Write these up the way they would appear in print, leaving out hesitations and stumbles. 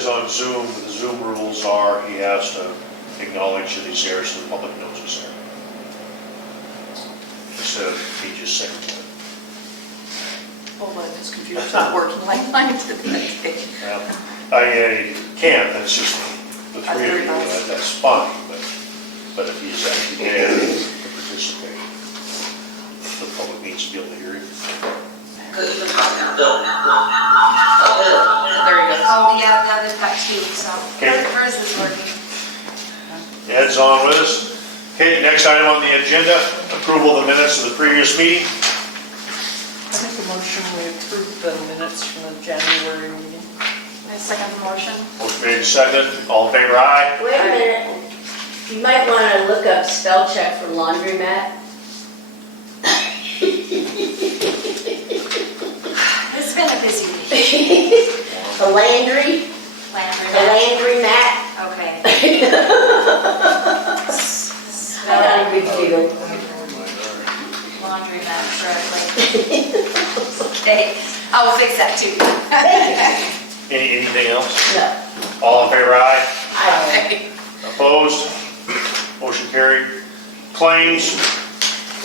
because on Zoom, the Zoom rules are he has to acknowledge that he's there so the public knows he's there. Instead of he just saying it. Hold on, this computer's not working like mine today. Well, I can't, that's just the three of you, that's fine, but if he's actually there to participate, the public needs to be able to hear him. There you go. Oh, yeah, the other's got two, so Okay. hers is working. Ed's on with us. Okay, next item on the agenda, approval of the minutes of the previous meeting. I make a motion we approve the minutes from the January meeting. I second the motion. Motion made second, all in favor, aye. Wait a minute, you might want to look up spell check for laundromat. It's been a busy week. A landry, Landry. Okay. not a big deal. Laundry mat, correctly. Okay, I will fix that too. Anything else? No, All in favor, aye. Okay. Opposed? Motion carried. Claims,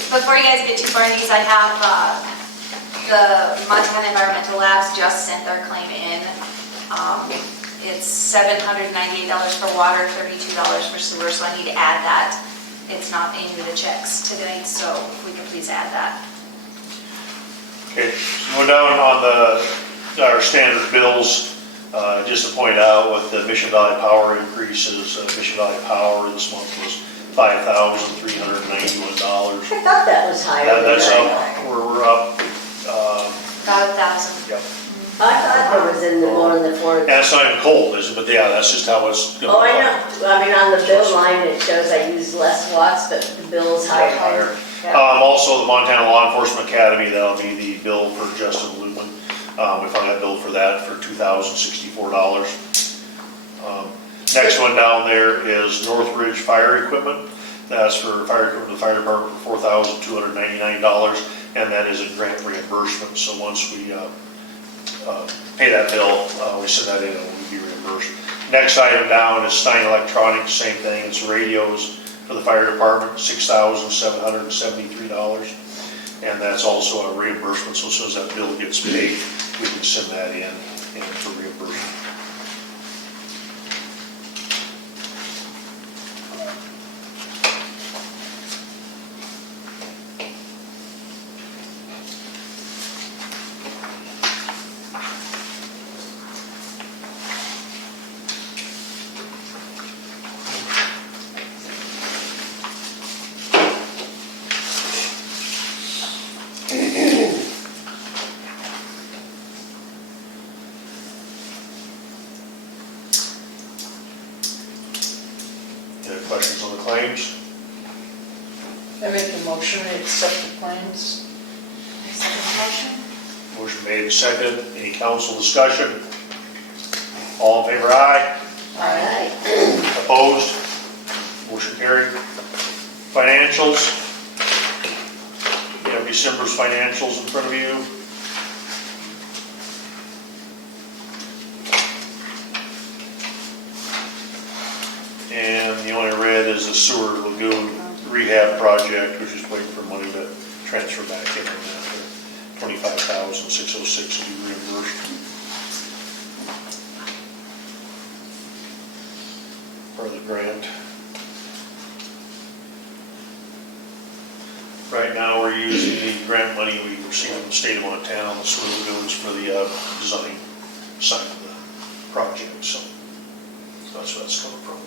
Before you guys get too far in these, I have, the Montana Environmental Labs just sent their claim in. It's $798 for water, $32 for sewer, so I need to add that. It's not into the checks today, so if we can please add that. okay, so we're down on our standard bills. Just to point out with the Mission Valley Power increases, Mission Valley Power this month was $5,391. I thought that was higher. That's than up, we're up, About 1,000. yep. I thought there was in the more than the four. And it's not even cold, is it? But yeah, that's just how it's going. Oh, I know, I mean, on the bill line, it shows I use less watts, but the bill's higher. Yeah. Also, the Montana Law Enforcement Academy, that'll be the bill for Justin Lumen. We found that bill for that for $2,064. Next one down there is Northridge Fire Equipment. That's for fire equipment, the fire department for $4,299, and that is a grant reimbursement. So once we pay that bill, we send that in and we'll be reimbursed. Next item down is Stein Electronics, same thing. It's radios for the fire department, $6,773. And that's also a reimbursement, so as soon as that bill gets paid, we can send that in for reimbursement. Any questions on the claims? I make a motion we accept the claims. I second the motion. Motion made and seconded. Any council discussion? All in favor, aye. Alright. Opposed? Motion carried. Financials. You have December's financials in front of you. And the only red is the sewer lagoon rehab project, which is waiting for money to transfer back in on that. $25,606 to be reimbursed. For the grant. Right now, we're using the grant money we received from the state of Montana on the sewer lagoons for the design side of the project, so that's where that's coming from.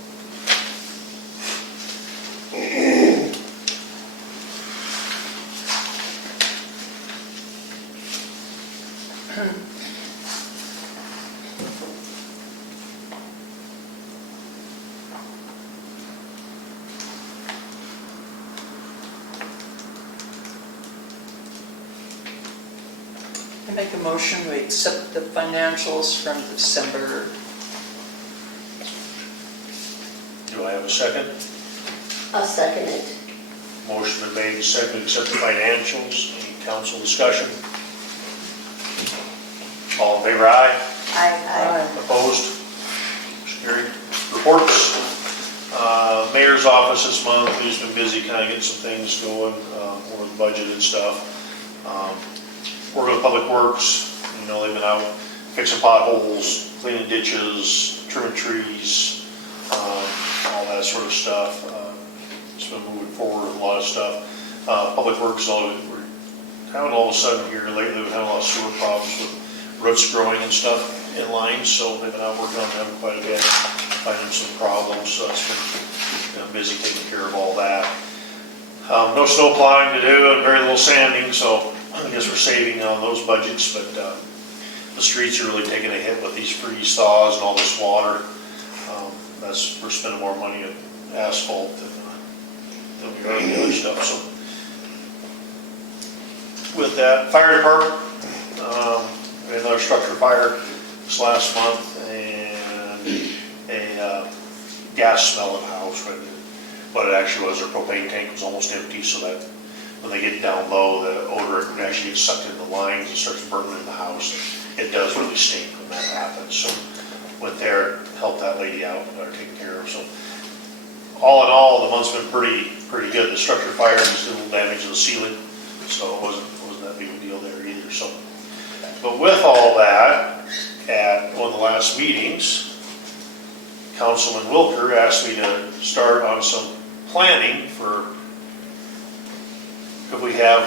I make a motion we accept the financials from December. Do I have a second? I'll second it. Motion been made and seconded, accept the financials. Any council discussion? All in favor, aye. Aye. Opposed? Gary, reports. Mayor's office this month, he's been busy kind of getting some things going, with the budget and stuff. Working with Public Works, you know, they've been out fixing potholes, cleaning ditches, trimming trees, all that sort of stuff. It's been moving forward with a lot of stuff. Public Works, we're having all of a sudden here lately, we've had a lot of sewer problems with roots growing and stuff in lines, so they've been out working on them quite a bit, finding some problems, so it's been busy taking care of all that. No snow plowing to do and very little sanding, so I guess we're saving on those budgets, but the streets are really taking a hit with these freeze thaws and all this water. We're spending more money on asphalt than we are on the other stuff. So with that, fire department, we had another structure fire this last month and a gas smell in the house. Right? What it actually was, their propane tank was almost empty, so that when they get down low, the odor actually gets sucked into the lines and starts burning in the house. It does really stink when that happens. So went there, helped that lady out, got her taken care of. So all in all, the month's been pretty good. The structure fire just did a little damage to the ceiling, so it wasn't that big of a deal there either. So, but with all that, at one of the last meetings, Councilman Wilker asked me to start on some planning for if we have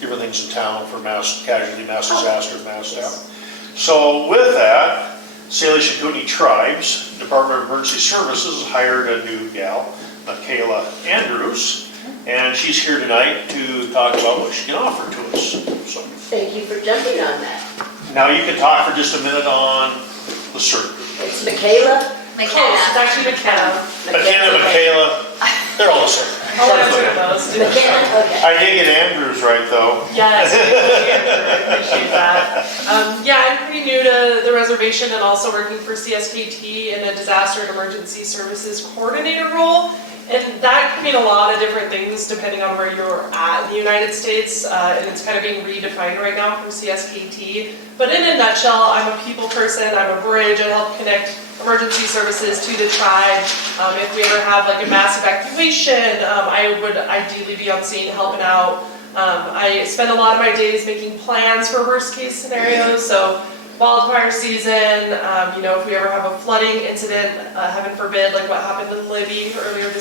different things in town for mass casualty, mass disaster, mass death. So with that, Salish and Kootenai Tribes, Department of Emergency Services hired a new gal, Michaela Andrews, and she's here tonight to talk about what she can offer to us. So, Thank you for jumping on that. now you can talk for just a minute on the CERT. It's Michaela. McKenna. It's actually McKenna. McKenna, Michaela, they're all the same. I'll answer those. McKenna, okay. I did get Andrews right though. Yes, I appreciate that. Yeah, I'm pretty new to the reservation and also working for CSKT in a disaster and emergency services coordinator role. And that can mean a lot of different things depending on where you're at in the United States, and it's kind of being redefined right now for CSKT. But in a nutshell, I'm a people person, I'm a bridge, I help connect emergency services to the tribe. If we ever have like a mass evacuation, I would ideally be on scene helping out. I spend a lot of my days making plans for worst case scenarios, so wildfire season, you know, if we ever have a flooding incident, heaven forbid, like what happened in Libby earlier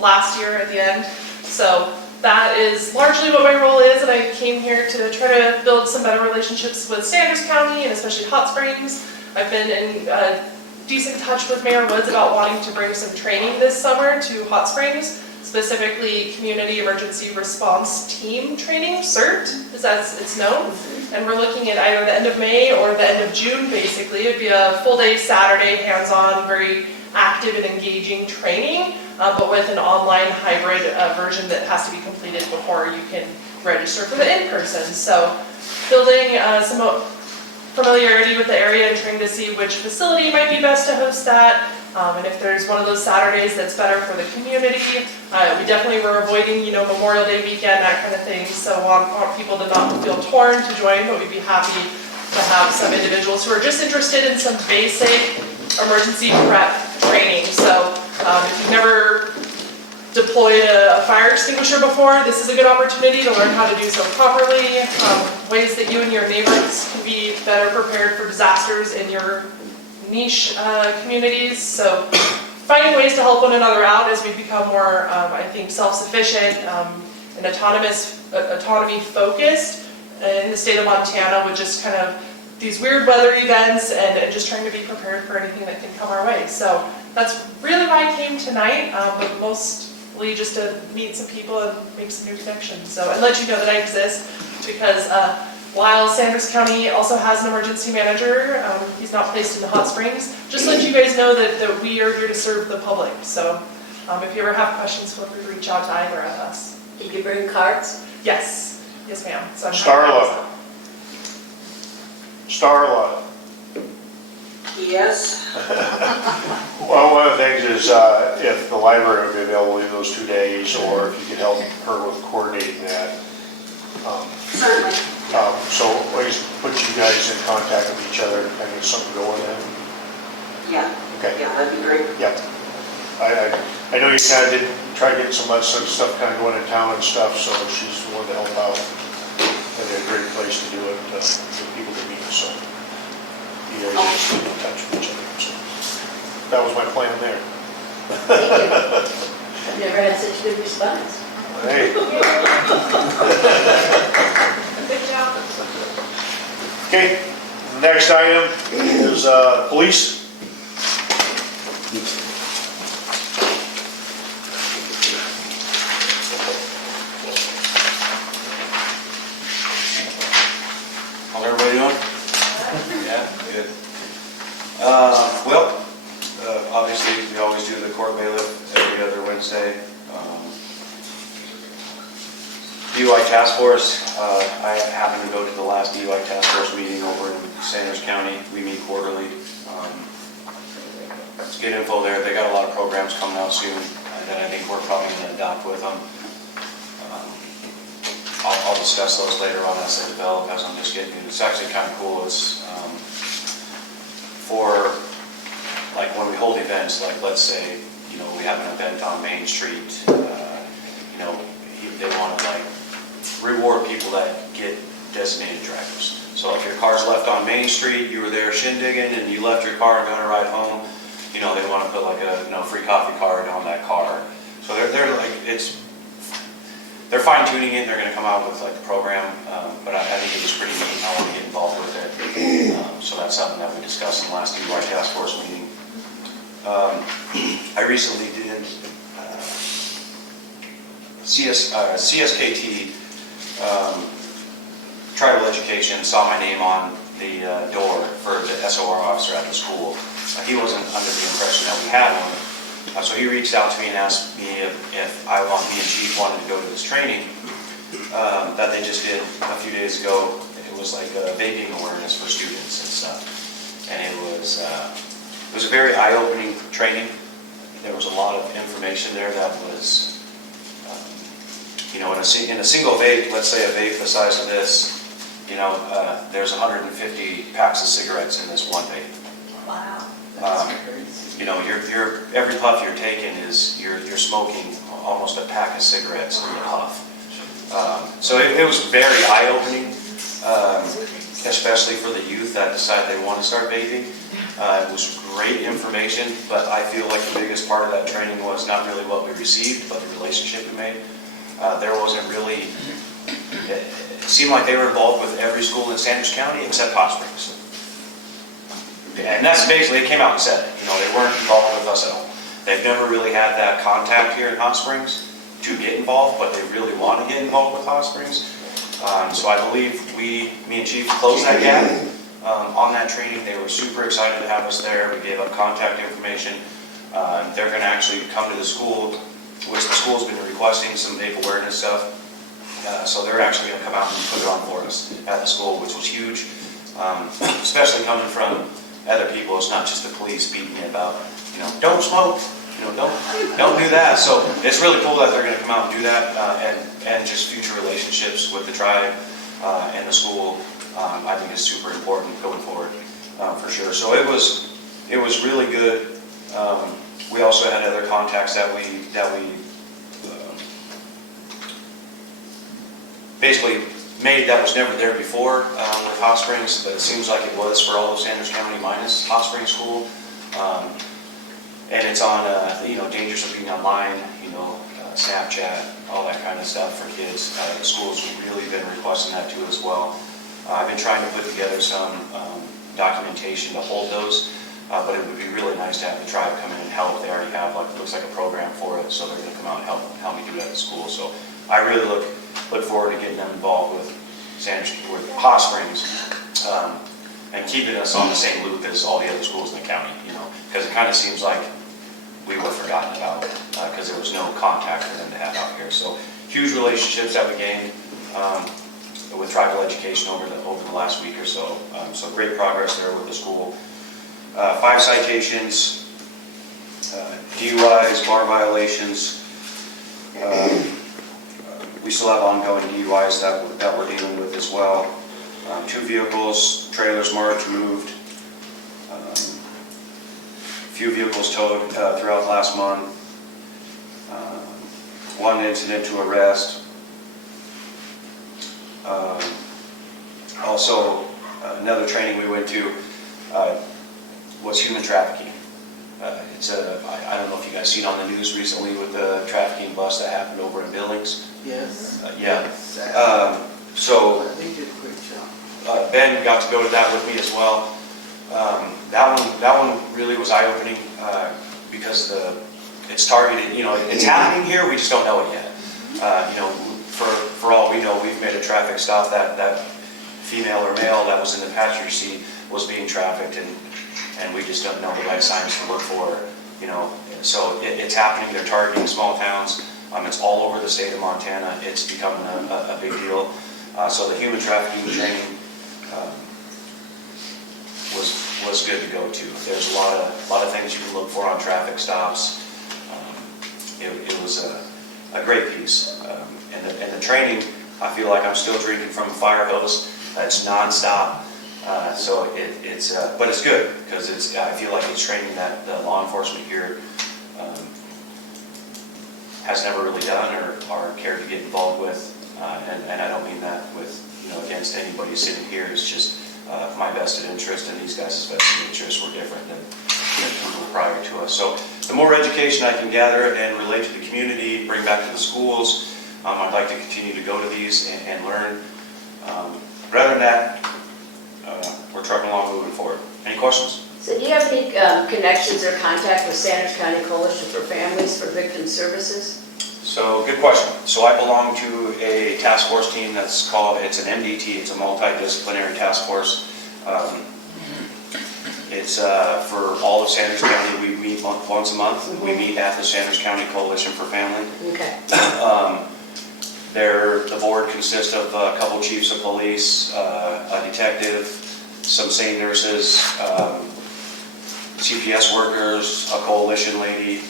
last year at the end. So that is largely what my role is, and I came here to try to build some better relationships with Sanders County and especially Hot Springs. I've been in decent touch with Mayor Woods about wanting to bring some training this summer to Hot Springs, specifically Community Emergency Response Team Training, CERT, as it's known. And we're looking at either the end of May or the end of June, basically. It'd be a full day Saturday, hands-on, very active and engaging training, but with an online hybrid version that has to be completed before you can register for the in-person. So building some familiarity with the area and trying to see which facility might be best to host that. And if there's one of those Saturdays that's better for the community, we definitely were avoiding, you know, Memorial Day weekend, that kind of thing. So want people to not feel torn to join, but we'd be happy to have some individuals who are just interested in some basic emergency prep training. So if you've never deployed a fire extinguisher before, this is a good opportunity to learn how to do so properly, ways that you and your neighbors can be better prepared for disasters in your niche communities. So finding ways to help one another out as we become more, I think, self-sufficient and autonomy focused in the state of Montana with just kind of these weird weather events and just trying to be prepared for anything that can come our way. So that's really why I came tonight, but mostly just to meet some people and make some new connections. So, and let you know that I exist because while Sanders County also has an emergency manager, he's not placed into Hot Springs, just let you guys know that we are here to serve the public. So if you ever have questions, feel free to reach out to either of us. Did you bring cards? Yes, yes ma'am. So Starla. Yes. Well, one of the things is if the library would be available in those 2 days, or if you could help her with coordinating that. Certainly. So please put you guys in contact with each other and get something going then. Yeah, Okay. yeah, that'd be great. Yeah. I know you kind of did try to get some of that sort of stuff kind of going in town and stuff, so she's willing to help out. That'd be a great place to do it, for people to meet, so. You guys just keep in touch with each other, so. That was my plan there. Thank you. I've never had such good response. Hey. Good job. Okay, next item is, police. How's everybody doing? Yeah, good. Well, obviously, we always do the court bailiff every other Wednesday. DUI task force, I happened to go to the last DUI task force meeting over in Sanders County. We meet quarterly. It's good info there. They got a lot of programs coming out soon that I think we're probably going to adopt with them. I'll discuss those later on as they develop, as I'm just getting into. It's actually kind of cool. It's for, like, when we hold events, like, let's say, you know, we have an event on Main Street, you know, they want to, like, reward people that get designated drivers. So if your car's left on Main Street, you were there shindigging, and you left your car and got a ride home, you know, they want to put, like, a, you know, free coffee card on that car. So they're like, they're fine tuning it. They're going to come out with, like, the program, but I think it was pretty neat. I want to get involved with it. So that's something that we discussed in the last DUI task force meeting. I recently did CSKT tribal education, saw my name on the door for the SOR officer at the school. He wasn't under the impression that we had one. So he reached out to me and asked me if me and Chief wanted to go to this training that they just did a few days ago. It was like vaping awareness for students and stuff. And it was a very eye-opening training. There was a lot of information there that was, you know, in a single vape, let's say a vape the size of this, you know, there's 150 packs of cigarettes in this one vape. Wow. You know, every puff you're taking is you're smoking almost a pack of cigarettes in a puff. So it was very eye-opening, especially for the youth that decide they want to start vaping. It was great information, but I feel like the biggest part of that training was not really what we received, but the relationship we made. There wasn't really, it seemed like they were involved with every school in Sanders County except Hot Springs. And that's basically, they came out and said it. You know, they weren't involved with us at all. They've never really had that contact here in Hot Springs to get involved, but they really want to get involved with Hot Springs. So I believe me and Chief closed that gap on that training. They were super excited to have us there. We gave up contact information. They're going to actually come to the school, which the school's been requesting some vape awareness stuff. So they're actually going to come out and put it on for us at the school, which was huge, especially coming from other people. It's not just the police beating me about, you know, don't smoke, you know, don't do that. So it's really cool that they're going to come out and do that, and just future relationships with the tribe and the school. I think is super important going forward, for sure. So it was really good. We also had other contacts that we basically made that was never there before with Hot Springs, but it seems like it was for all of Sanders County minus Hot Springs School. And it's on, you know, dangers of being online, you know, Snapchat, all that kind of stuff for kids. The schools have really been requesting that too as well. I've been trying to put together some documentation to hold those, but it would be really nice to have the tribe come in and help. They already have, like, looks like a program for it, so they're going to come out and help me do that at school. So I really look forward to getting them involved with Hot Springs, and keeping us on the same loop as all the other schools in the county, you know, because it kind of seems like we were forgotten about because there was no contact for them to have out here. So huge relationships that we gained with tribal education over the last week or so. So great progress there with the school. 5 citations, DUIs, bar violations. We still have ongoing DUIs that we're dealing with as well. 2 vehicles, trailers marked, moved. few vehicles towed throughout last month. One incident to arrest. Also, another training we went to was human trafficking. I don't know if you guys seen on the news recently with the trafficking bust that happened over in Billings. Yes. Yeah. So They did a quick job. Ben got to go to that with me as well. That one really was eye-opening because it's targeted. It's happening here. We just don't know it yet. For all we know, we've made a traffic stop that female or male that was in the passenger seat was being trafficked, and we just don't know the right signs to look for. So it's happening. They're targeting small towns. It's all over the state of Montana. It's becoming a big deal. So the human trafficking training was good to go to. There's a lot of things you can look for on traffic stops. It was a great piece. And the training, I feel like I'm still drinking from a fire hose. It's nonstop. But it's good because I feel like it's training that the law enforcement here has never really done or cared to get involved with. And I don't mean that with against anybody sitting here. It's just my vested interest and these guys' vested interests were different than people prior to us. So the more education I can gather and relate to the community, bring back to the schools, I'd like to continue to go to these and learn. Rather than that, we're trucking along, moving forward. Any questions? So do you have any connections or contact with Sanders County Coalition for Families for Victim Services? So, good question. So I belong to a task force team it's an MDT, it's a multidisciplinary task force. It's for all of Sanders County. We meet once a month. We meet at the Sanders County Coalition for Family. Okay. The board consists of a couple chiefs of police, a detective, some SANE nurses, CPS workers, a coalition lady,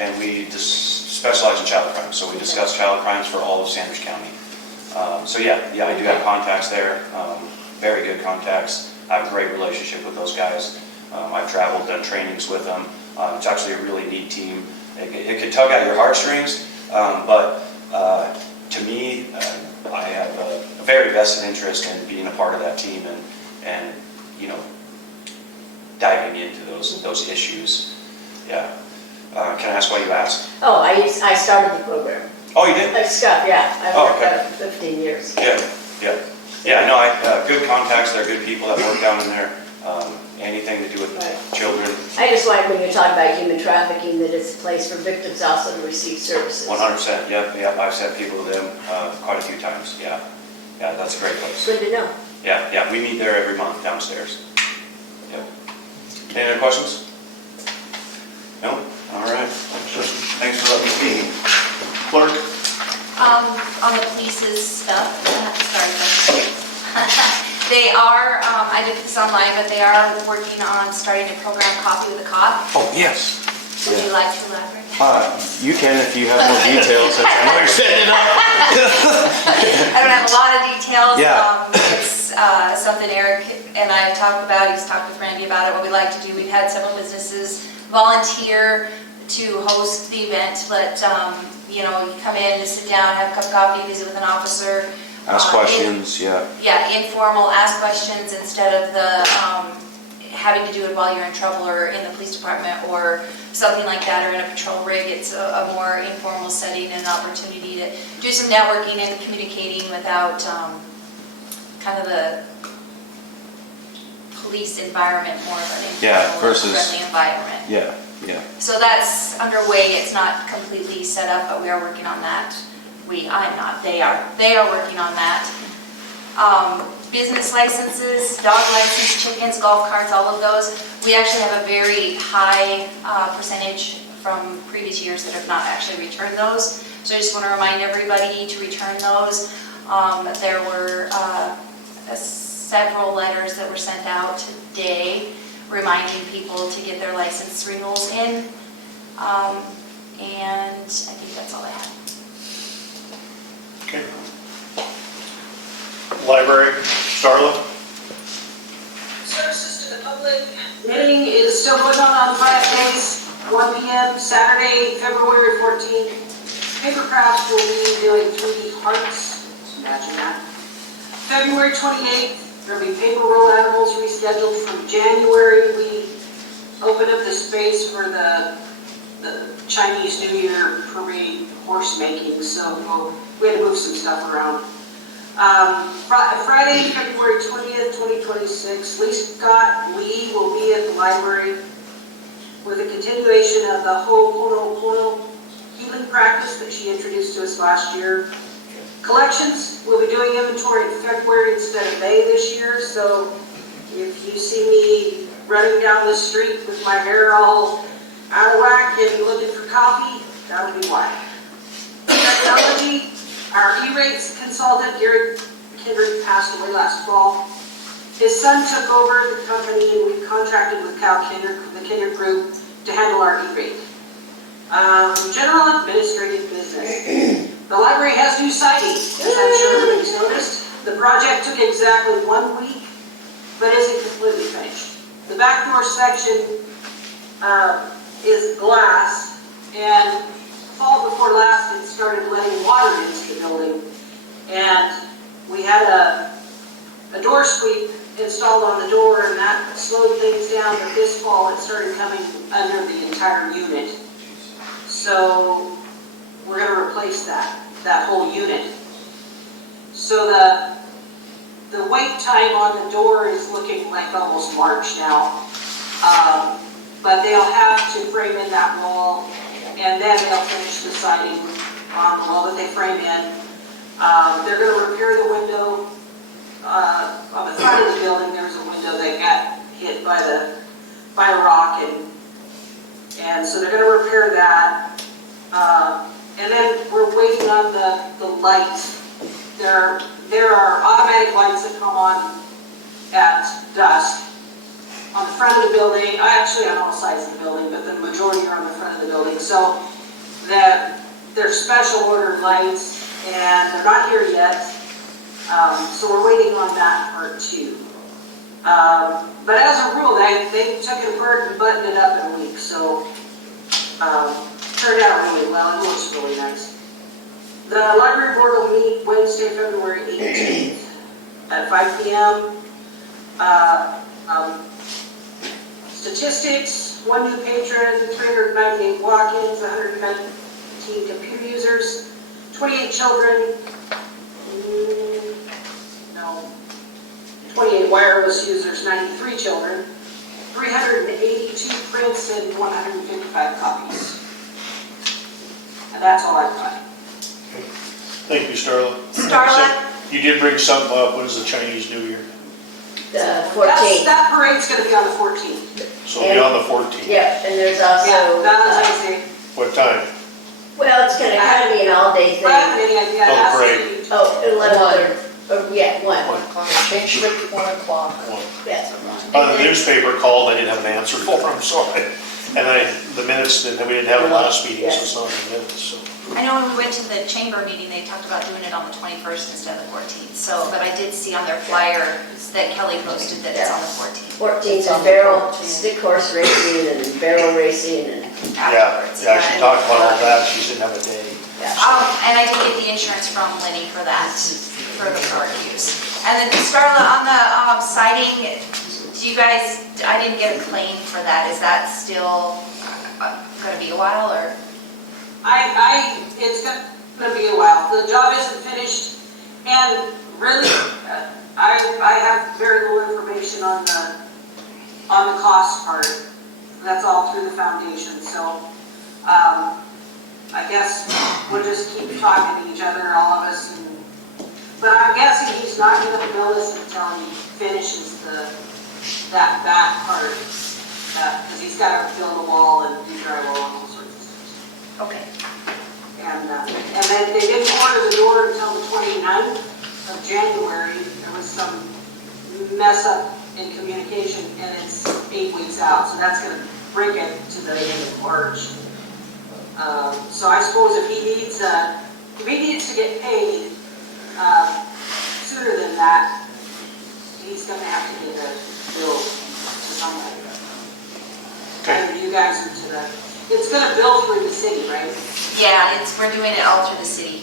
and we specialize in child crimes. So we discuss child crimes for all of Sanders County. I do have contacts there, very good contacts. I have a great relationship with those guys. I've traveled, done trainings with them. It's actually a really neat team. It can tug at your heartstrings, but to me, I have a very vested interest in being a part of that team and diving into those issues. Yeah. Can I ask why you asked? Oh, I started the program. Oh, you did? Like Scott, yeah. I've Oh, worked okay. at it for 15 years. Yeah, no, good contacts. They're good people that work down in there. Anything to do with Right. children. I just like when you talk about human trafficking, that it's a place for victims also to receive services. 100%. Yep. I've sent people to them quite a few times. Yeah, that's a great place. Good to know. Yeah. We meet there every month downstairs. Yep. Any other questions? No? All right. Thanks for letting me speak. Clerk? On the police's stuff, sorry. They are, I did this online, but they are working on starting a program, Coffee with a Cop. Oh, yes. Would you like to elaborate? You can if you have more details. I know you're setting it up. I don't have a lot of details. Yeah. It's something Eric and I have talked about. He's talked with Randy about it. What we like to do, we've had several businesses volunteer to host the event. You come in to sit down, have a cup of coffee, visit with an officer. Ask questions, yeah. Yeah, informal, ask questions instead of the having to do it while you're in trouble or in the police department or something like that, or in a patrol rig. It's a more informal setting and an opportunity to do some networking and communicating without kind of the police environment, more of an informal, friendly environment. Yeah. So that's underway. It's not completely set up, but we are working on that. I'm not, they are working on that. Business licenses, dog license, chickens, golf carts, all of those. We actually have a very high percentage from previous years that have not actually returned those. So I just want to remind everybody to return those. There were several letters that were sent out today reminding people to get their license renewals in. And I think that's all I have. Okay. Library, Starla? Services to the public, Knitting is still going on 5 days, 1 p.m. Saturday, February 14th. Paper crafts will be doing 3D hearts. Imagine that. February 28th, there'll be paper roll animals rescheduled from January. We opened up the space for the Chinese New Year parade horse making, so we had to move some stuff around. Friday, February 20th, 2026, Lee Scott Lee will be at the library with a continuation of the Ho'oponopono healing practice that she introduced to us last year. Collections, we'll be doing inventory in February instead of May this year, so if you see me running down the street with my hair all out of whack and looking for coffee, that'll be why. Technology, our E-rates consultant, Gary Kendrick, passed away last fall. His son took over the company and we contracted with Cal Kendrick, the Kendrick Group, to handle our E-rate. General administrative business. The library has new siding, as I'm sure everybody's noticed. The project took exactly 1 week, but isn't completely finished. The back door section is glass, and fall before last it started letting water into the building, and we had a door sweep installed on the door, and that slowed things down, but this fall it started coming under the entire unit. So we're going to replace that whole unit. So the wait time on the door is looking like almost March now. But they'll have to frame in that wall, and then they'll finish the siding on the wall that they frame in. They're going to repair the window. On the front of the building, there's a window that got hit by a rock, and so they're going to repair that. And then we're waiting on the lights. There are automatic lights that come on at dusk on the front of the building, actually on all sides of the building, but the majority are on the front of the building. So they're special ordered lights, and they're not here yet. So we're waiting on that part too. But as a rule, they took it apart and buttoned it up in a week. So turned out really well. It looks really nice. The library board will meet Wednesday, February 18th at 5 p.m. Statistics, 1 new patron, 398 walk-ins, 119 computer users, 28 children, 28 wireless users, 93 children, 382 prints, and 155 copies. And that's all I've got. Thank you, Starla. Starla? You did bring something up. What is the Chinese New Year? The 14th. That parade's going to be on the 14th. So it'll be on the 14th. Yeah, and there's also, Valentine's Day. What time? well, it's gonna kind of be an all-day I haven't thing. any idea. Oh, Ask great. Steve. Oh, 11, yeah, 1. 1 o'clock, change it to 1 o'clock. Yes. The newspaper called, I didn't have an answer for them, sorry. And the minutes, we didn't have it last meeting, so it's not in the minutes, so. I know when we went to the chamber meeting, they talked about doing it on the 21st instead of the 14th. So, but I did see on their flyer that Kelly posted that it's on the 14th 14th is barrel, stick horse racing and barrel racing and, afterwards. Yeah, she talked about all that, she didn't have a day. And I did get the insurance from Lenny for that, for the barbecues. And then Starla, on the siding, do you guys, I didn't get a claim for that. Is that still going to be a while, or? It's going to be a while. The job isn't finished, and really, I have very little information on the cost part. That's all through the foundation, so I guess we'll just keep talking to each other, all of us. But I'm guessing he's not going to bill us until he finishes that back part, because he's got to build a wall and do drywall and all sorts of stuff. Okay. And then they didn't order the door until the 29th of January. There was some mess up in communication, and it's 8 weeks out, so that's going to bring it to the end of March. So I suppose if he needs to get paid sooner than that, he's going to have to get a bill to somebody. either you guys or to the, it's gonna bill through the city, right? Yeah, we're doing it all through the city.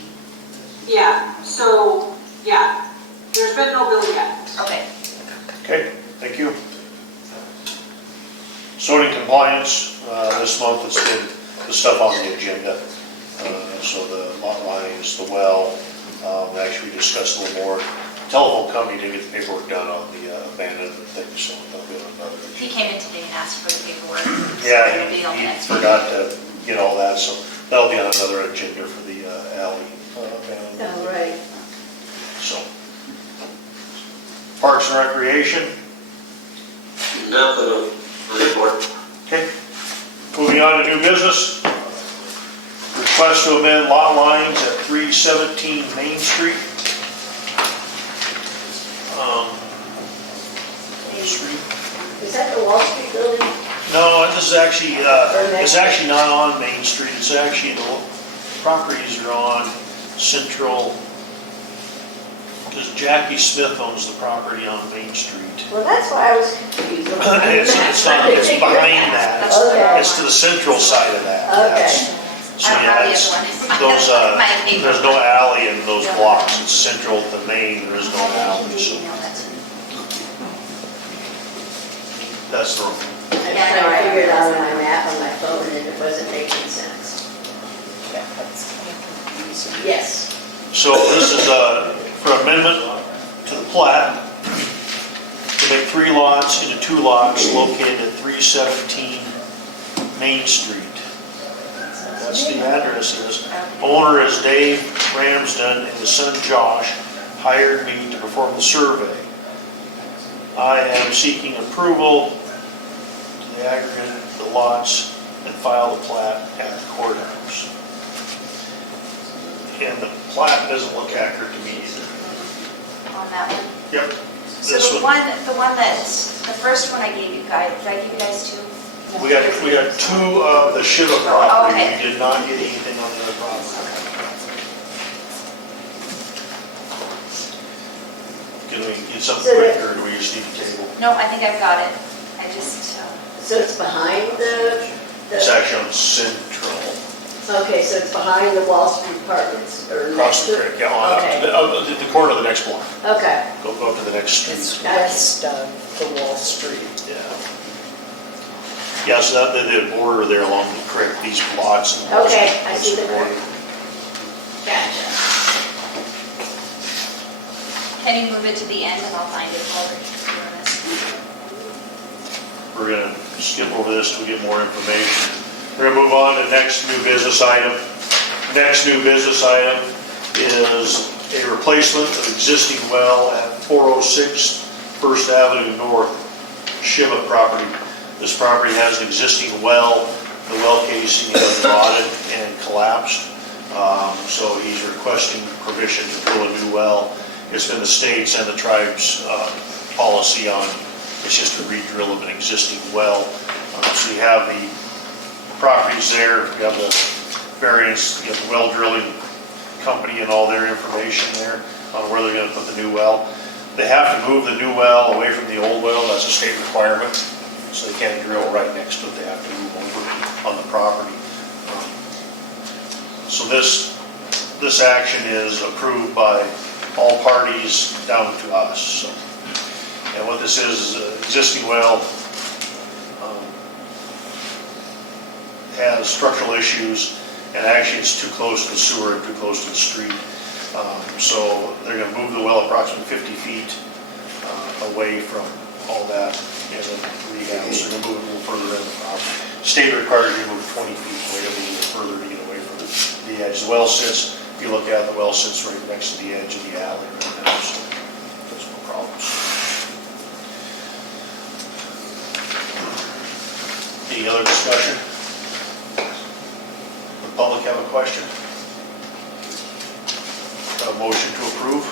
Yeah, so, yeah, there's been no bill yet. Okay. Okay, thank you. Zoning compliance, this month it's been the stuff on the agenda. So the lot lines, the well, actually we discussed a little more. Telephone company didn't get the paperwork done on the abandonment thing, so that'll be another. He came in today and asked for the paperwork. Yeah, So it'll be on the he next meeting. forgot to get all that, so that'll be on another agenda for the alley abandonment. Oh, right. So. Parks and Recreation. Nothing to report. Okay. Moving on to new business. Request to amend lot lines at 317 Main Street. Main Street. Is that the Wall Street building? No, this is actually, it's actually not on Main Street. It's actually, the properties are on Central, because Jackie Smith owns the property on Main Street. Well, that's why I was confused. It's not, it's behind that. Okay. It's to the central side of that. Okay. That's- So I don't yeah, have the it's, other one. those, My paper. there's no alley in those blocks. It's central to Main, there is no alley, so that's the, I was trying to figure it out on my map on my phone and it wasn't making sense. Yeah, that's kind of confusing. Yes. so this is, for amendment to the plat, to make 3 lots into 2 lots located at 317 Main Street. That's the address is. Owner is Dave Ramsden and his son Josh hired me to perform the survey. I am seeking approval to the aggregate, the lots, and file the plat at the courthouse. And the plat doesn't look accurate to me either. On that one. Yep. So This the one that's, the first one I gave you guys, did I give you guys 2? We got 2 of the Shiva property. Okay. We did not get anything on the other property. Can we get something So quick, or do we just need a table? No, I think I've got it. I just, So it's behind It's actually on Central, okay, so it's behind the Wall Street apartments or across the next to- creek, yeah, on up to the corner of the next block. Okay, Go up to the next street. It's west of the Wall Street. Yeah. Yeah, so that, the border there along the creek, these plots. and- okay, I see the border. Gotcha. can you move it to the end and I'll find it while we're doing this? We're gonna skip over this till we get more information. We're gonna move on to the next new business item. Next new business item is a replacement of existing well at 406 First Avenue North, Shiva property. This property has an existing well. The well casing has rotted and collapsed. So he's requesting permission to drill a new well. It's been the state's and the tribe's policy on, it's just a re-drill of an existing well. So you have the properties there, you have the variance, you have the well drilling company and all their information there on where they're gonna put the new well. They have to move the new well away from the old well, that's a state requirement. So they can't drill right next to it, they have to move over on the property. So this action is approved by all parties down to us. So, and what this is an existing well, has structural issues, and actually it's too close to the sewer and too close to the street. So they're gonna move the well approximately 50 feet away from all that and then rehab. So they're gonna move it a little further in the property. State requires you to move 20 feet away, a little further to get away from the edge. The well sits, if you look at it, the well sits right next to the edge of the alley right now, so there's no problems. Any other discussion? The public have a question? A motion to approve?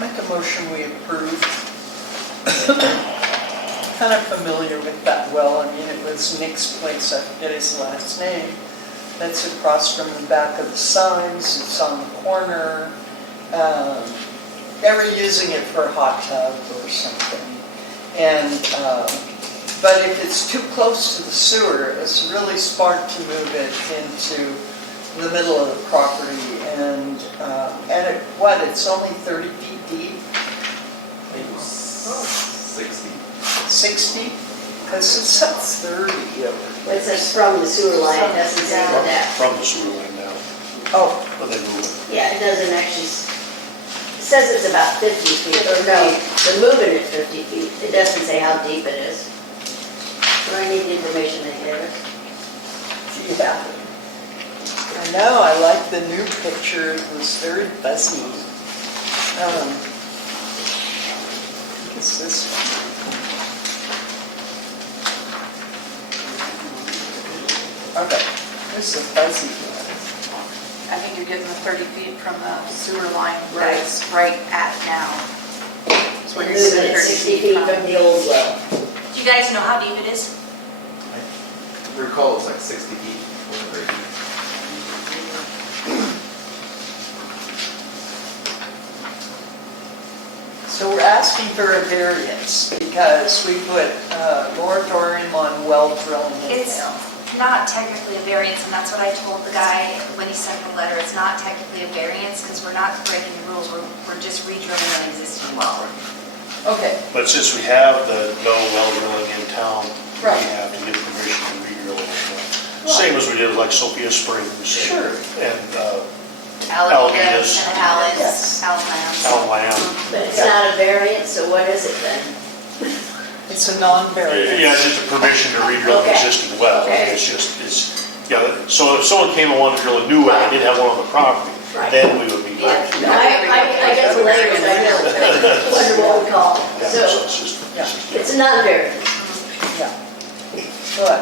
Make a motion we approve. Kind of familiar with that well. I mean, it was Nick's place, I forget his last name. That's across from the back of the signs. It's on the corner. They were using it for a hot tub or something. And But if it's too close to the sewer, it's really smart to move it into the middle of the property and it's only 30 feet deep, I think it was 60. 60? Because it says 30. Well, it says from the sewer line, it doesn't say From that. from the sewer line down, Oh, when they move it. Yeah, it doesn't actually, it says it's about 50 feet, or no, they're moving it 50 feet. It doesn't say how deep it is. So I need the information they gave us. yeah. I know, I like the new picture, it was very fuzzy. What's this one? Okay, this is a fuzzy one. I think you're getting the 30 feet from the sewer line Right. that's right at now. That's what They're you're moving saying, it 30 60 feet from the old well. Do you guys know how deep it is? I recall it was like 60 feet. Whatever it is. So we're asking for a variance because we put moratorium on well drilling in It's town. not technically a variance, and that's what I told the guy when he sent the letter. It's not technically a variance because we're not breaking the rules. We're just redrilling an existing well. Okay, But since we have the no well drilling in town, we Right. have to get permission to re-drill it. Same as we did with like Sophia Springs. Sure. And Alamedas and Yes. Alams. Town Land. But it's not a variance, so what is it then? it's a non-variance. Yeah, it's just a permission to re-drill an Okay. existing well. Okay. Yeah, so if someone came and wanted to drill a new well, and did have one on the property, Right. then we would be back. Yeah. No, I get the layers, I know, wonder what we call Yeah, it. so So it's just, Yeah. it's not a variance. Yeah. But,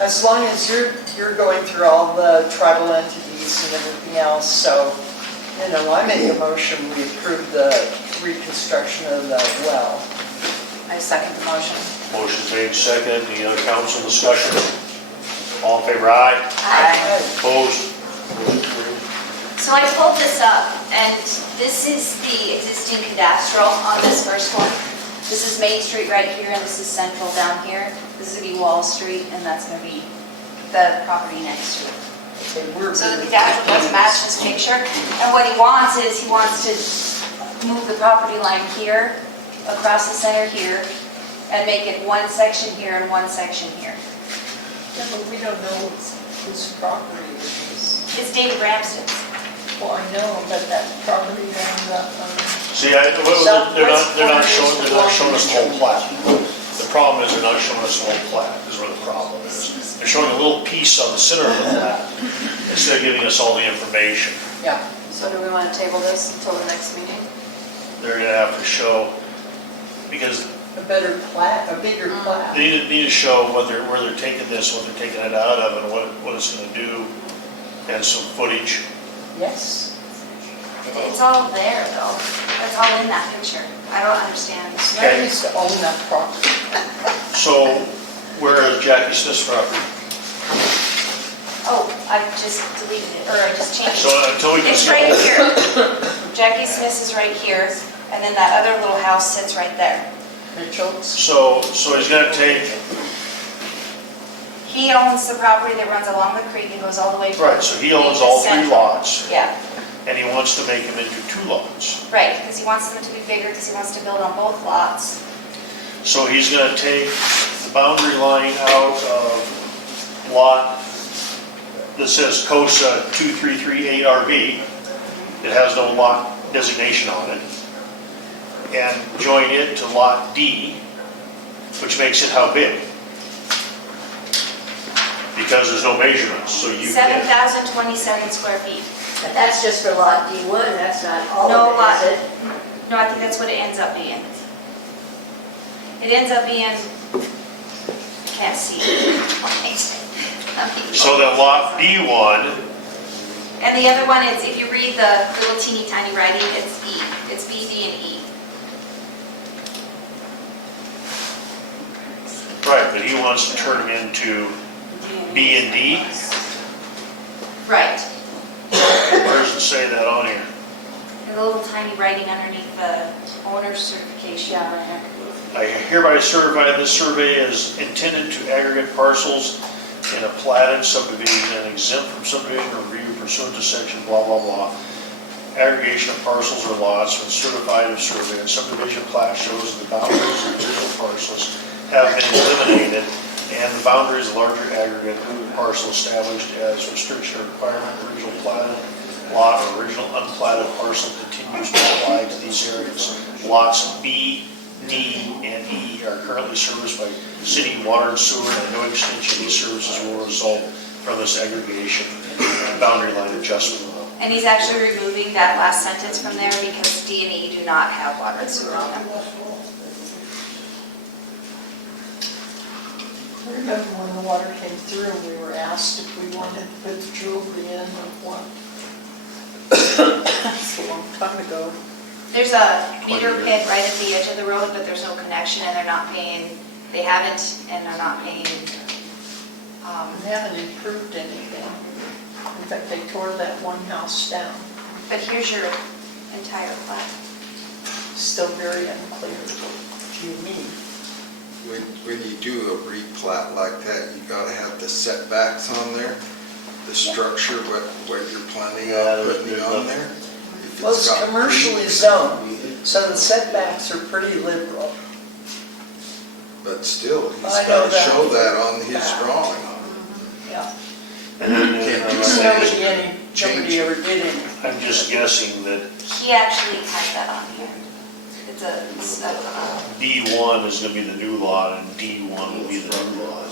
as long as you're going through all the tribal entities and everything else, so, I make a motion, we approve the reconstruction of the well. I second the motion. motion's made second, any other council discussion? All in favor, aye? Aye. Opposed? Motion carried. So I pulled this up, and this is the existing cadastral on this first one. This is Main Street right here, and this is Central down here. This is gonna be Wall Street, and that's gonna be the property next to it. Okay, we're So the cadastral doesn't match this picture, and what he wants is, he wants to move the property line here, across the center here, and make it one section here and one section here. Yeah, but we don't know whose property it is. It's David Ramsden's. Well, I know, but that property on the, See, they're not showing us the whole plat. The problem is they're not showing us the whole plat, is where the problem is. They're showing a little piece on the center of the plat, instead of giving us all the information. yeah, So do we want to table this until the next meeting? They're gonna have to show, because a better plat, a bigger plat. they need to show where they're taking this, what they're taking it out of, and what it's gonna do, and some footage. Yes. It's all there, though. It's all in that picture. I don't understand. I used to own that property. So, where is Jackie Smith's property? Oh, I just deleted it, or I just changed So it. until we can. It's right here. Jackie Smith's is right here, and then that other little house sits right there. Mitchell's. So he's gonna take, He owns the property that runs along the creek and goes all the way to. right, so he owns all three lots, Yeah, and he wants to make them into 2 lots. right, because he wants them to be bigger, because he wants to build on both lots. So he's gonna take the boundary line out of lot that says COSA 2338RB. It has no lot designation on it. And join it to lot D, which makes it how big? Because there's no measurements, so you can. 7,027 square feet. But that's just for lot D1, that's not all No, of lot- it, is it? No, I think that's what it ends up being. It ends up being, can't see. So that lot D1, And the other one is, if you read the little teeny tiny writing, it's E. It's B, D, and E. right, but he wants to turn them into B and D. Right. Where does it say that on here? In a little tiny writing underneath the owner's certification. I hereby certify this survey is intended to aggregate parcels in a platted subdivision and exempt from subdivision review pursuant to section blah, blah, blah. Aggregation of parcels or lots when certified of survey and subdivision plat shows the boundaries of individual parcels have been eliminated and the boundaries of larger aggregate parcel established as restriction or requirement, original platted lot or original unplatted parcel continues to apply to these areas. Lots B, D, and E are currently serviced by city water and sewer, and no extension of these services will result from this aggregation boundary line adjustment. And he's actually removing that last sentence from there because D and E do not have water and sewer on them. I remember when the water came through, we were asked if we wanted to put the jewelry in or what. That's a long time ago. There's a meter pit right at the edge of the road, but there's no connection and they're not paying, they haven't and they're not paying. They haven't improved anything. In fact, they tore that one house down. But here's your entire plat. Still very unclear what you mean. When you do a replat like that, you gotta have the setbacks on there, the structure, what you're planning on putting on there. If Well, it's got commercially zoned, so the setbacks are pretty liberal. But still, he's I know gotta that. show that on his drawing. Yeah. And then you can't do Nobody change. ever did anything. I'm just guessing that He actually has that on here. It's a D1 is going to be the new lot and D1 will be the new lot.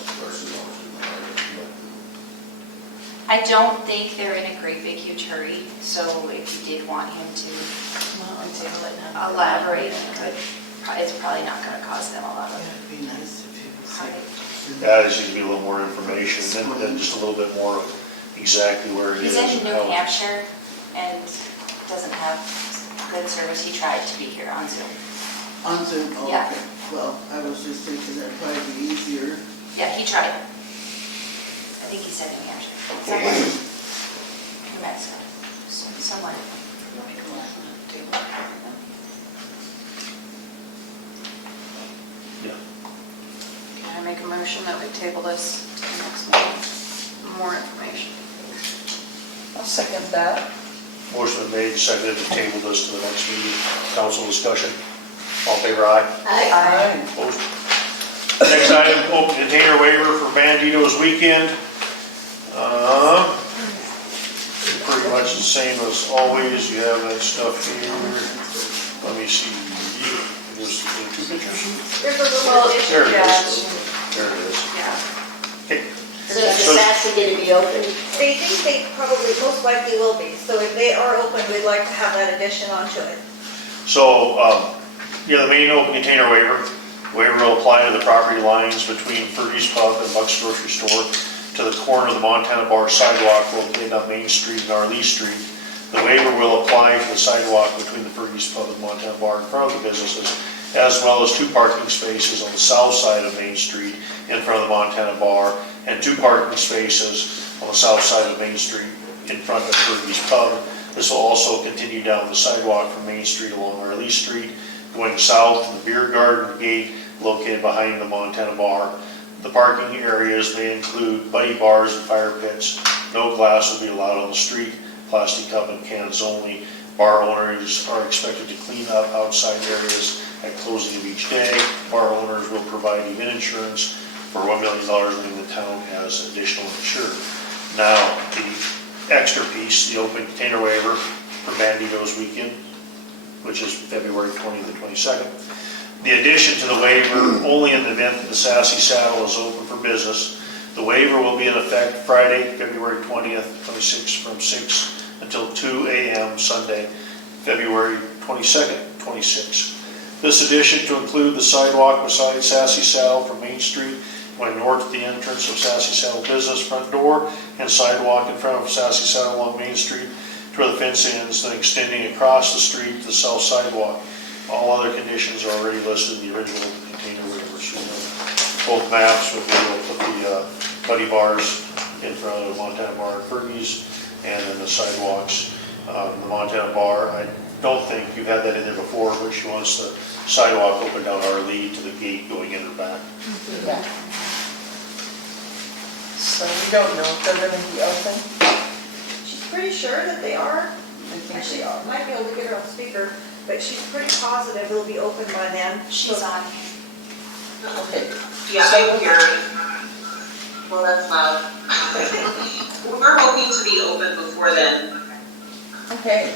I don't think they're in a great big huge hurry, so if you did want him to elaborate, it's probably not gonna cost them a lot of It'd be nice if he was heartache. That is going to be a little more information and then just a little bit more of exactly where it is. He's in and New how- Hampshire and doesn't have good service. He tried to be here on Zoom. On Zoom, oh, Yeah. okay. Well, I was just thinking that'd probably be easier. Yeah, he tried. I think he said New Hampshire. Somewhere. New Mexico. Somewhere. Yeah. Can I make a motion that we table this to the next meeting? More information. I'll second that. Motion made, seconded to table this to the next meeting. Council discussion. All in favor, aye. Aye. Opposed? Next item, open container waiver for Bandito's weekend. Pretty much the same as always. You have that stuff here. Let me see. There's two pictures. There's a little addition. There it Yeah. is. There it is. Yeah. Okay. So is the SASI gonna be open? They think they probably, most likely will be, so if they are open, we'd like to have that addition onto it. So, the main open container waiver will apply to the property lines between Fergie's Pub and Buck's Grocery Store to the corner of the Montana Bar sidewalk located on Main Street and Arlee Street. The waiver will apply to the sidewalk between the Fergie's Pub and Montana Bar in front of the businesses, as well as 2 parking spaces on the south side of Main Street in front of the Montana Bar, and 2 parking spaces on the south side of Main Street in front of Fergie's Pub. This will also continue down the sidewalk from Main Street along Arlee Street, going south to the beer garden gate located behind the Montana Bar. The parking areas may include buddy bars and fire pits. No glass will be allowed on the street, plastic cup and cans only. Bar owners are expected to clean up outside areas at closing of each day. Bar owners will provide event insurance for $1 million, leaving the town as additional insured. Now, the extra piece, the open container waiver for Bandito's weekend, which is February 20th and 22nd. The addition to the waiver, only in the event that the Sassy Saddle is open for business. The waiver will be in effect Friday, February 20th, 26 from 6 until 2 a.m. Sunday, February 22nd, 26. This addition to include the sidewalk beside Sassy Saddle from Main Street, going north to the entrance of Sassy Saddle Business front door, and sidewalk in front of Sassy Saddle along Main Street to where the fence ends, then extending across the street to the south sidewalk. All other conditions are already listed in the original container waiver. So both maps with the buddy bars in front of the Montana Bar and Fergie's, and then the sidewalks. The Montana Bar, I don't think you've had that in there before, but she wants the sidewalk open down our lead to the gate going in or back. Yeah. So we don't know if they're gonna be open. She's pretty sure that they are. I think Actually, they are. might be able to get her on speaker, but she's pretty positive it'll be open by then. She's on. Okay. Yeah, I'm here. Well, that's loud. We're hoping to be open before then. Okay.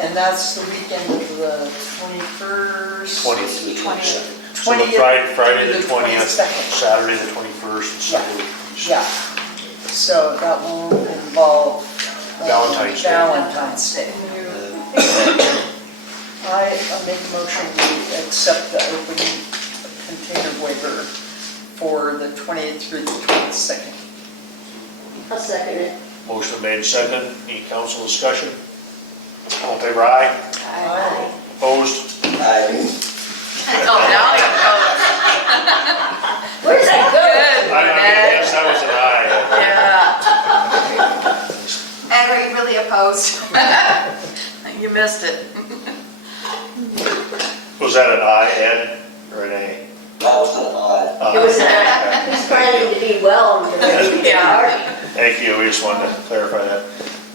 And that's the weekend of the 21st? 20th to the 22nd. So the 20th Friday to the the 20th, 22nd. Saturday the 21st, and Sunday the 22nd. Yeah. So that will involve Valentine's Day. Valentine's Day. I make a motion to accept the open container waiver for the 20th through the 22nd. I'll second it. Motion made, second. Any council discussion? All in favor, aye. Aye. Opposed? Oh, now you're Where does that go? Yes, that was an aye. Yeah. Ed, are you really opposed? You missed it. Was that an aye, Ed, or an A? It was, he's planning to be well in the party. Thank you, we just wanted to clarify that.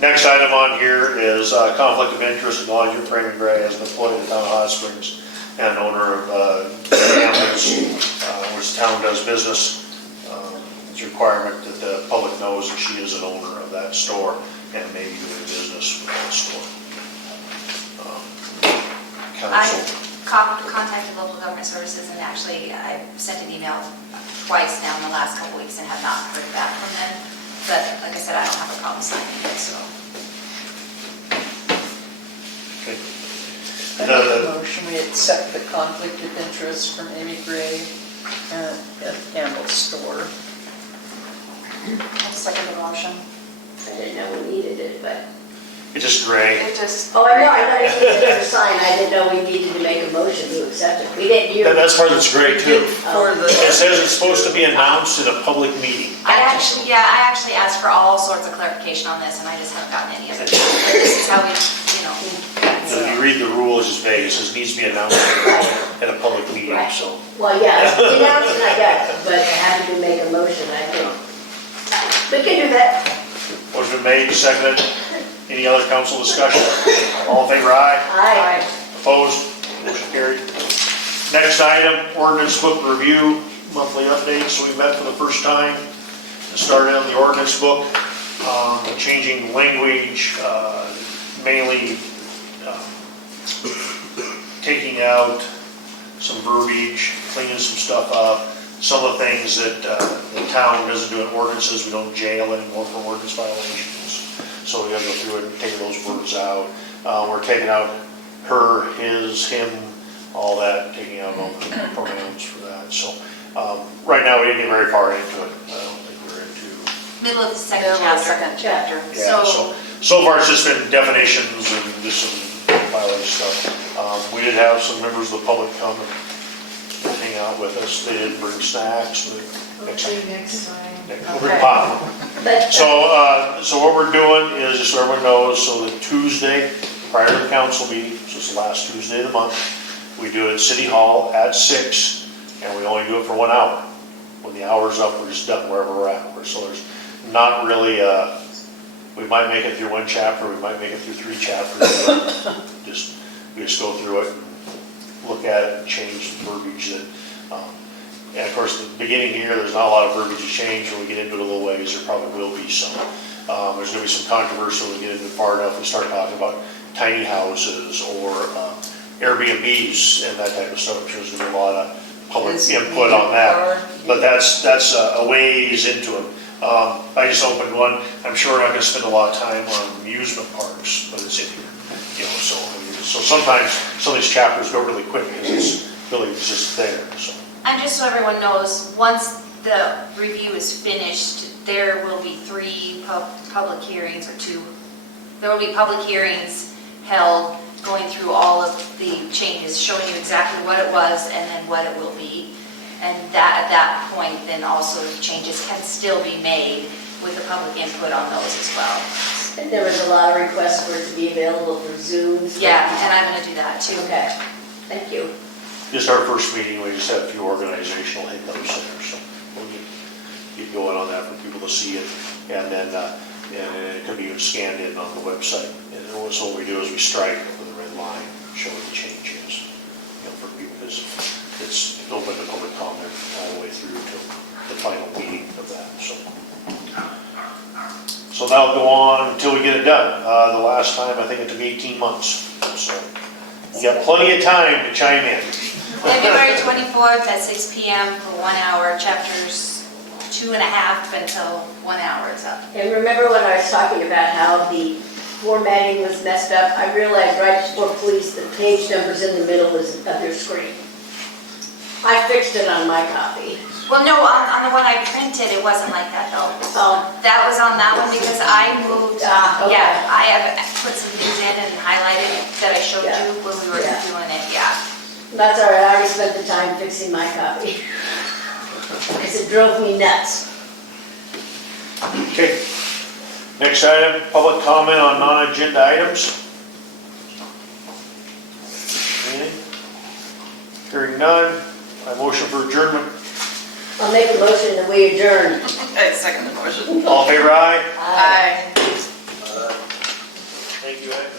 Next item on here is conflict of interest acknowledgement for Raymond Gray as an employee of the town of Hot Springs and owner of Campbell's, which the town does business. It's a requirement that the public knows that she is an owner of that store and may be doing business with that store. I Council, contacted local government services and actually I sent an email twice now in the last couple weeks and have not heard back from them. But like I said, I don't have a problem signing it, so. okay. I make a motion, we accept the conflict of interest from Amy Gray at Campbell's store. I'll second the motion. I didn't know we needed it, but, It's just Gray. It just. oh, I know you needed it for sign, I didn't know we needed to make a motion to accept it. We didn't, you. That's part that's great too. For the, It says it's supposed to be announced in a public meeting. I actually asked for all sorts of clarification on this and I just haven't gotten any of it. But this is how we, So if you read the rules, it's vague, it says needs to be announced at a public meeting, so. Well, yeah, the announcement I got, but having to make a motion, I think. We can do that. Motion made, seconded. Any other council discussion? All in favor, aye. Aye. Opposed? Motion carried. Next item, ordinance book review, monthly updates. So we met for the first time and started on the ordinance book, changing language, mainly taking out some verbiage, cleaning some stuff up. Some of the things that the town doesn't do in ordinances, we don't jail anymore for ordinance violations. So we gotta go through it and take those words out. We're taking out her, his, him, all that, taking out all the pronouns for that. So right now, we didn't get very far into it. I don't think we're into. middle of the second Middle of the chapter. second chapter. Yeah, so far it's just been definitions and just some violation stuff. We did have some members of the public come and hang out with us. They did bring snacks, but next time. We'll bring pop. But, So what we're doing is, just so everyone knows, so the Tuesday prior to the council meeting, so it's the last Tuesday of the month, we do it at City Hall at 6, and we only do it for 1 hour. When the hour's up, we're just done wherever we're at. So there's not really, we might make it through 1 chapter, we might make it through 3 chapters. We just go through it and look at it and change the verbiage that, and of course, at the beginning here, there's not a lot of verbiage to change. When we get into it a little ways, there probably will be some. There's going to be some controversy when we get into it far enough. We start talking about tiny houses or Airbnbs and that type of stuff. I'm sure there's going to be a lot of public input on that. But that's a ways into it. I just opened one. I'm sure we're not going to spend a lot of time on amusement parks, but it's in here. So sometimes some of these chapters go really quick because it's really just there. So. And just so everyone knows, once the review is finished, there will be 3 public hearings, or 2. There will be public hearings held, going through all of the changes, showing you exactly what it was and then what it will be. And that, at that point, then also changes can still be made with the public input on those as well. And there was a lot of requests for it to be available for Zooms. Yeah, and I'm gonna do that too. Okay, thank you. Just our first meeting, we just had a few organizational hiccups there, so we'll get going on that for people to see it. And then, and it could be even scanned in on the website. And so what we do is we strike with a red line, show what the change is, for people, because it's open to public comment all the way through to the final meeting of that, so. So that'll go on until we get it done. The last time, I think it took 18 months, so you got plenty of time to chime in. February 24th at 6 PM for 1 hour, chapters 2.5 until 1 hour is up. And remember when I was talking about how the formatting was messed up? I realized right before police, the page numbers in the middle of your screen. I fixed it on my copy. Well, no, on the one I printed, it wasn't like that though. Oh, That was on that one because I moved, okay. yeah, I have put some things in and highlighted that I showed Yeah. you when we were Yeah. doing it, yeah. That's all right, I already spent the time fixing my copy. Because it drove me nuts. Okay. Next item, public comment on non-agenda items. Anything? Hearing none, I motion for adjournment. I'll make a motion that we adjourn. I second the motion. All in favor, aye? Aye. Thank you, Ed.